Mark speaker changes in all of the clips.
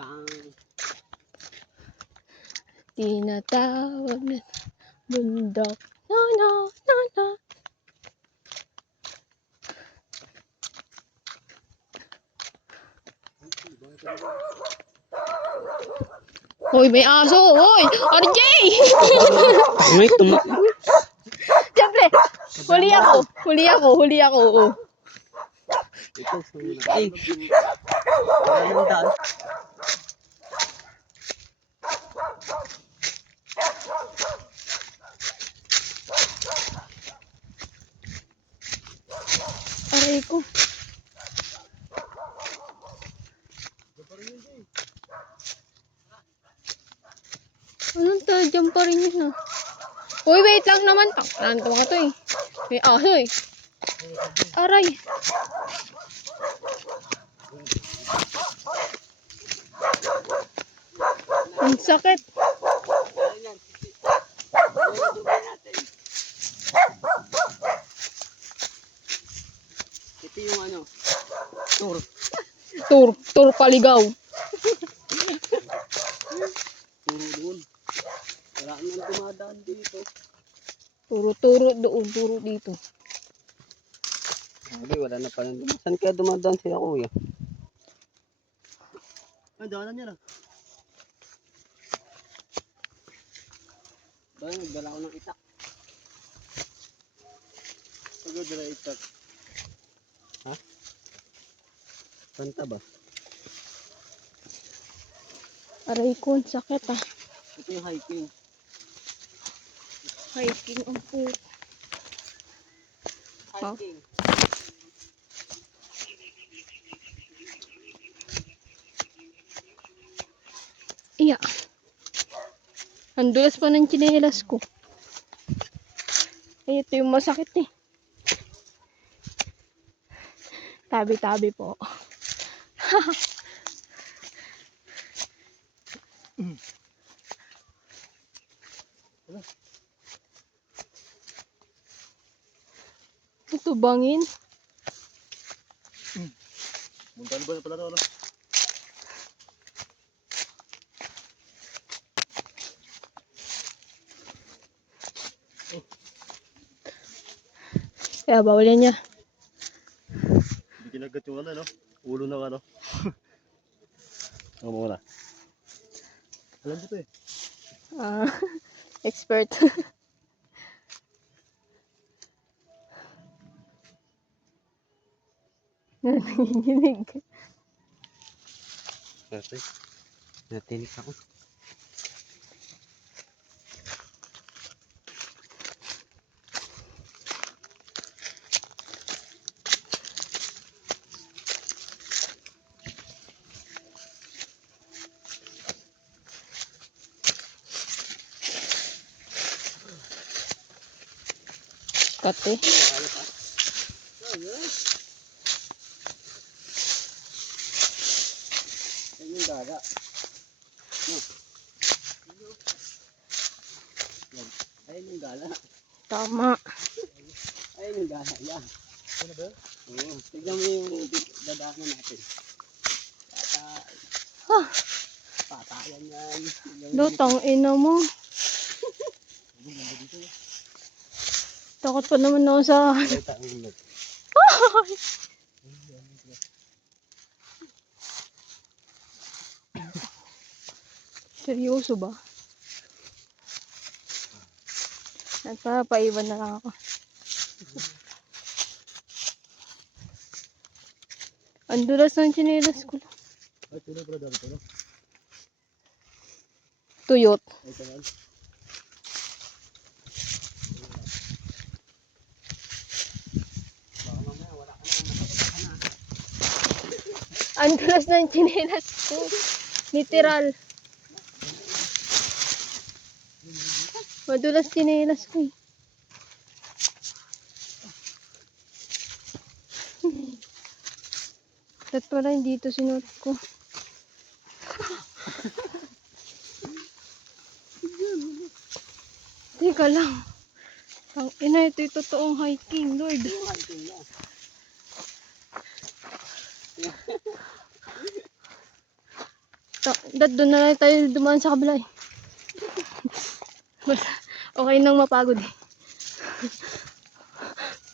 Speaker 1: kang
Speaker 2: Tinatawag na bundok. No, no, no, no. Hoy, may aso! Hoy! RJ!
Speaker 1: May tuma...
Speaker 2: Siyempre, huli ako. Huli ako, huli ako. oo.
Speaker 1: Ito, ay. Maraming
Speaker 2: Aray ko. Anong tayo dyan pa rin yun ah? Uy, wait lang naman. Tanto ka to eh. May aso eh. Aray. Ang sakit.
Speaker 1: Ito yung ano. Tour.
Speaker 2: Tur, tur paligaw.
Speaker 1: Turo doon. Wala nang dumadaan dito.
Speaker 2: Turo-turo doon, turo dito.
Speaker 1: Sabi, wala na pala. Saan kaya dumadaan sila kuya? Ay, daanan niya na. Ay, nagdala ko ng itak. Pagod dala itak. Ha? Kanta ba?
Speaker 2: Aray ko, sakit ah.
Speaker 1: Ito yung hiking.
Speaker 2: Hiking ang po.
Speaker 1: Hiking.
Speaker 2: Iya. Ang dulas pa ng tsinelas ko. Ay, ito yung masakit eh. Tabi-tabi po. Ito bangin.
Speaker 1: Muntan ba pala ano?
Speaker 2: Kaya bawal yan niya.
Speaker 1: Kinagat yung ano, no? Ulo ng ano. Ano muna? Alam ko to eh.
Speaker 2: Ah, expert. Nanginginig.
Speaker 1: Kasi, natinig ako.
Speaker 2: Kate.
Speaker 1: Ayun yung.
Speaker 2: Tama.
Speaker 1: Ayun yung gala. Yan. Ano ba? Tignan mo yung dadaanan natin. Patay.
Speaker 2: Ah.
Speaker 1: Patayan yan. Tignan mo
Speaker 2: Lutang ina mo. Takot pa naman ako sa... Seryoso ba? Nagpapaiwan na lang ako. Ang dulas ng tsinelas ko.
Speaker 1: Ay, tuloy pala dami ito, no?
Speaker 2: Tuyot.
Speaker 1: Ay, tanan. Baka mamaya wala ka na nakapagpahan na.
Speaker 2: Ang dulas ng tsinelas ko. Literal. Madulas tsinelas ko eh. Ba't pala hindi ito sinuot ko? Teka lang. Ang ina, ito yung totoong hiking, Lord.
Speaker 1: Hiking na.
Speaker 2: Ta- Dad, doon na lang tayo dumaan sa kabila eh. Okay nang mapagod eh.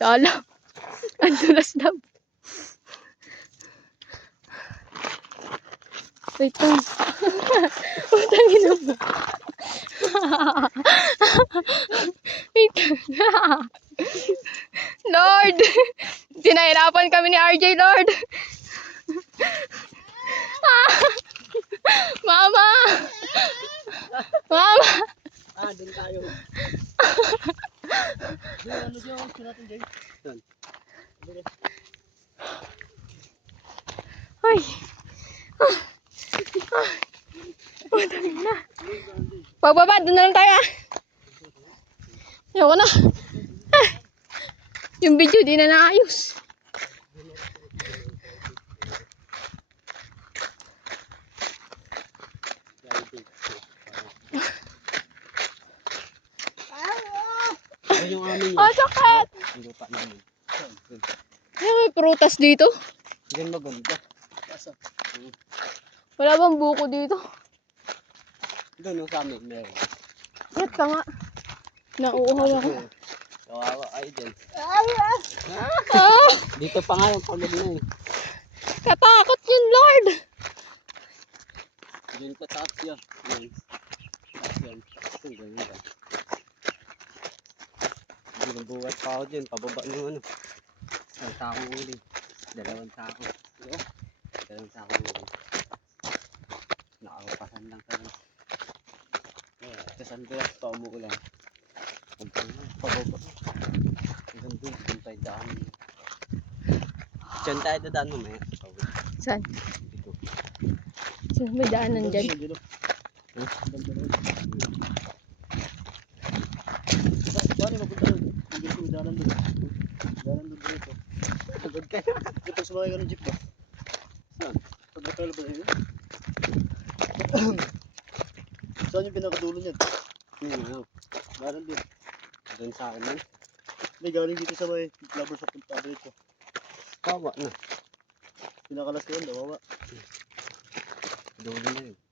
Speaker 2: Lala. Ang dulas daw. Wait lang. Utang ina mo. Wait lang. Lord! Pinahirapan kami ni RJ, Lord. Ah! Mama! Mama!
Speaker 1: Ah, doon tayo. Ano dyan? Gusto natin dyan. Doon.
Speaker 2: Ay! Ah! Ah! Utang ina. Pagbaba, doon na lang tayo ah. Ayoko na. Ah! Yung video di na naayos.
Speaker 1: Ayun yung amin yun.
Speaker 2: Ah, sakit!
Speaker 1: Yung lupa namin.
Speaker 2: Ay, may prutas dito.
Speaker 1: Diyan maganda. Kaso,
Speaker 2: Wala bang buko dito?
Speaker 1: doon yung sa amin, meron.
Speaker 2: Yan ka nga. Nauuhaw ako.
Speaker 1: Kawawa kayo dyan.
Speaker 2: Ah!
Speaker 1: Dito pa nga yung pagod na eh.
Speaker 2: Katakot yun, Lord!
Speaker 1: Diyan ka taas. Yan. Taas yan. Ito, ganyan ba? Binubuhat pa ako dyan. Pababa ng ano. Isang takong uli. Dalawang tako. Ito. Dalawang takong uli. Nakakapasan lang kami. Tapos ang dulas pa umuulan. Pababa. Hanggang doon. Doon tayo daan. Diyan tayo dadaan mamaya. Pababa.
Speaker 2: Saan?
Speaker 1: Dito.
Speaker 2: Saan may daanan dyan?
Speaker 3: Paano mapunta doon? Hindi ko dalan doon. Dalan doon dito.
Speaker 1: Pagod ka
Speaker 3: Ito sumakay ka ng jeep ba?
Speaker 1: Saan?
Speaker 3: Pag nakala ba yun? Saan yung pinakadulo niyan?
Speaker 1: Yung ano.
Speaker 3: Dalan doon.
Speaker 1: Doon sa akin yun.
Speaker 3: Hindi, galing dito sa may shop ng tablet ko.
Speaker 1: Kawa na.
Speaker 3: Pinakalas ko yun, dawawa.
Speaker 1: Dulo na.